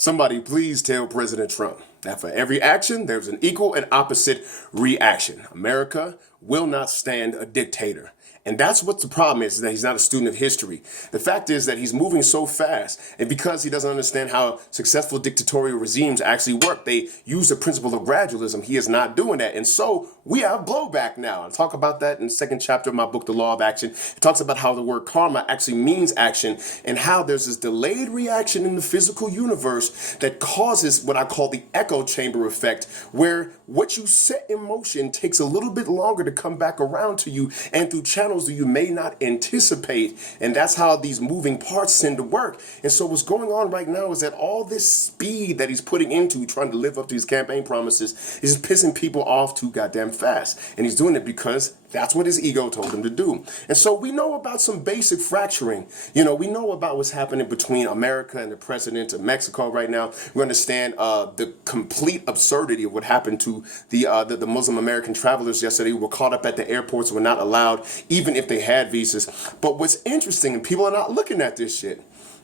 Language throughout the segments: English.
Somebody please tell President Trump that for every action, there's an equal and opposite reaction. America will not stand a dictator. And that's what the problem is that he's not a student of history. The fact is that he's moving so fast, and because he doesn't understand how successful dictatorial regimes actually work, they use the principle of gradualism. He is not doing that. And so we have blowback now. I'll talk about that in the second chapter of my book, The Law of Action. It talks about how the word karma actually means action and how there's this delayed reaction in the physical universe that causes what I call the echo chamber effect, where what you set in motion takes a little bit longer to come back around to you and through channels that you may not anticipate. And that's how these moving parts tend to work. And so what's going on right now is that all this speed that he's putting into trying to live up to his campaign promises is pissing people off too goddamn fast. And he's doing it because that's what his ego told him to do. And so we know about some basic fracturing. We know about what's happening between America and the president of Mexico right now. We understand the complete absurdity of what happened to the Muslim American travelers yesterday who were caught up at the airports, were not allowed, even if they had visas. But what's interesting, and people are not looking at this shit,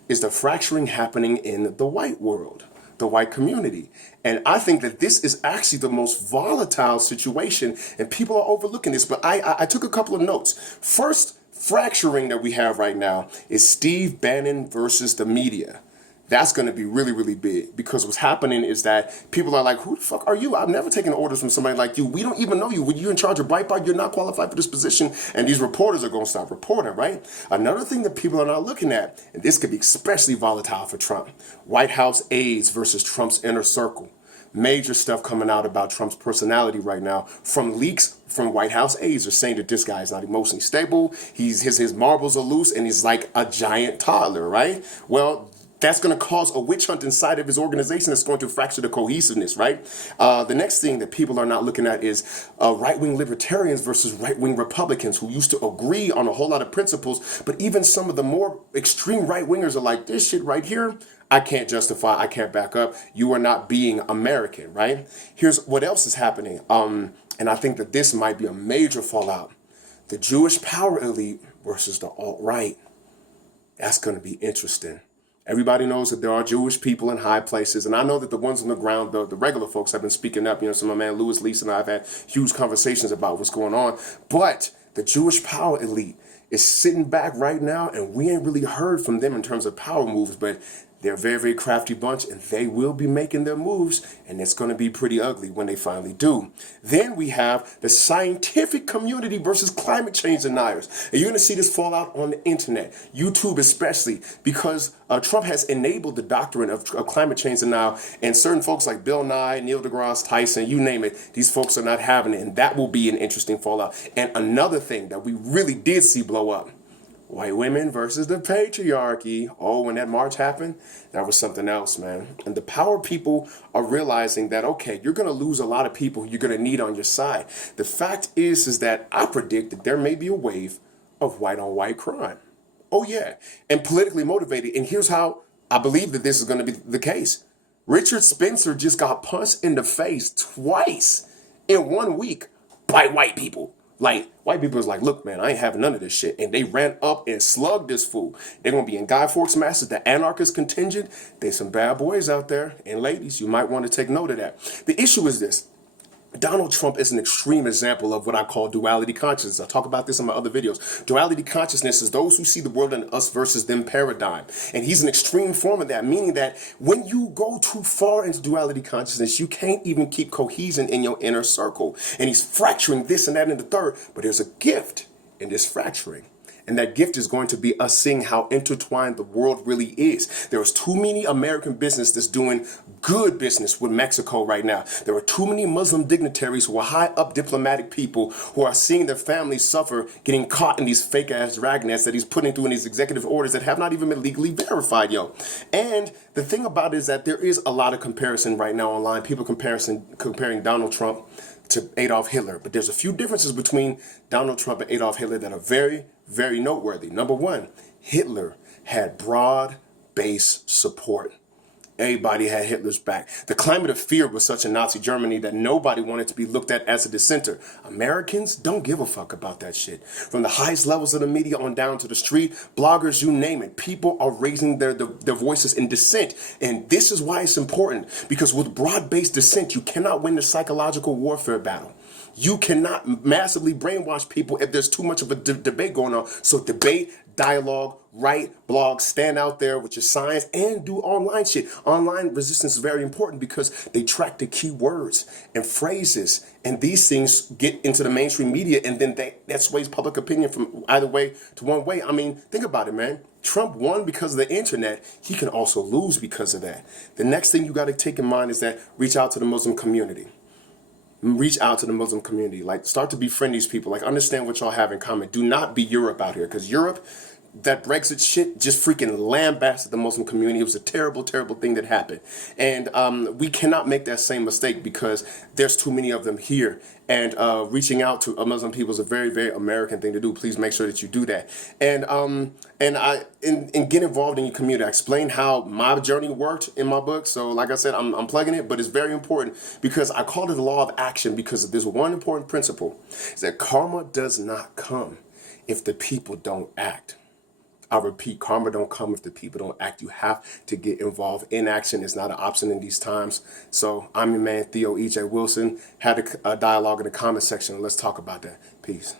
is the fracturing happening in the white world, the white community. And I think that this is actually the most volatile situation, and people are overlooking this. But I took a couple of notes. First fracturing that we have right now is Steve Bannon versus the media. That's going to be really, really big, because what's happening is that people are like, who the fuck are you? I've never taken orders from somebody like you. We don't even know you. When you're in charge of Breitbart, you're not qualified for this position. And these reporters are going to stop reporting, right? Another thing that people are not looking at, and this could be especially volatile for Trump, White House aides versus Trump's inner circle. Major stuff coming out about Trump's personality right now from leaks from White House aides are saying that this guy is not emotionally stable. His marbles are loose and he's like a giant toddler, right? Well, that's going to cause a witch hunt inside of his organization that's going to fracture the cohesiveness, right? The next thing that people are not looking at is right-wing libertarians versus right-wing Republicans who used to agree on a whole lot of principles, but even some of the more extreme right-wingers are like, this shit right here, I can't justify, I can't back up. You are not being American, right? Here's what else is happening. And I think that this might be a major fallout. The Jewish power elite versus the alt-right. That's going to be interesting. Everybody knows that there are Jewish people in high places. And I know that the ones on the ground, the regular folks have been speaking up. So my man Louis Lease and I have had huge conversations about what's going on. But the Jewish power elite is sitting back right now, and we ain't really heard from them in terms of power moves, but they're a very, very crafty bunch, and they will be making their moves, and it's going to be pretty ugly when they finally do. Then we have the scientific community versus climate change deniers. And you're going to see this fallout on the internet, YouTube especially, because Trump has enabled the doctrine of climate change denial, and certain folks like Bill Nye, Neil deGrasse Tyson, you name it, these folks are not having it, and that will be an interesting fallout. And another thing that we really did see blow up, white women versus the patriarchy. Oh, when that march happened, that was something else, man. And the power people are realizing that, okay, you're going to lose a lot of people you're going to need on your side. The fact is that I predict that there may be a wave of white-on-white crime. Oh, yeah. And politically motivated. And here's how I believe that this is going to be the case. Richard Spencer just got punched in the face twice in 1 week by white people. Like, white people was like, look, man, I ain't having none of this shit. And they ran up and slugged this fool. They're going to be in Guy Fawkes Masters, the anarchist contingent. There's some bad boys out there. And ladies, you might want to take note of that. The issue is this. Donald Trump is an extreme example of what I call duality consciousness. I talk about this in my other videos. Duality consciousness is those who see the world in us versus them paradigm. And he's an extreme form of that, meaning that when you go too far into duality consciousness, you can't even keep cohesion in your inner circle. And he's fracturing this and that and the third. But there's a gift in this fracturing. And that gift is going to be us seeing how intertwined the world really is. There's too many American business that's doing good business with Mexico right now. There are too many Muslim dignitaries who are high up diplomatic people who are seeing their families suffer getting caught in these fake ass dragnets that he's putting through in these executive orders that have not even been legally verified, yo. And the thing about it is that there is a lot of comparison right now online. People comparing Donald Trump to Adolf Hitler. But there's a few differences between Donald Trump and Adolf Hitler that are very, very noteworthy. Number one, Hitler had broad base support. Everybody had Hitler's back. The climate of fear was such in Nazi Germany that nobody wanted to be looked at as a dissenter. Americans don't give a fuck about that shit. From the highest levels of the media on down to the street, bloggers, you name it, people are raising their voices in dissent. And this is why it's important, because with broad-based dissent, you cannot win the psychological warfare battle. You cannot massively brainwash people if there's too much of a debate going on. So debate, dialogue, write, blog, stand out there with your signs, and do online shit. Online resistance is very important because they track the key words and phrases, and these things get into the mainstream media, and then that sways public opinion from either way to one way. I mean, think about it, man. Trump won because of the internet. He can also lose because of that. The next thing you got to take in mind is that reach out to the Muslim community. Reach out to the Muslim community. Like, start to befriend these people. Like, understand what y'all have in common. Do not be Europe out here, because Europe, that Brexit shit just freaking lambasted the Muslim community. It was a terrible, terrible thing that happened. And we cannot make that same mistake because there's too many of them here. And reaching out to Muslim people is a very, very American thing to do. Please make sure that you do that. And get involved in your community. I explain how my journey worked in my book. So like I said, I'm plugging it, but it's very important because I call it the law of action, because there's one important principle, is that karma does not come if the people don't act. I repeat, karma don't come if the people don't act. You have to get involved. Inaction is not an option in these times. So I'm your man, Theo E.J. Wilson. Had a dialogue in the comment section. Let's talk about that. Peace.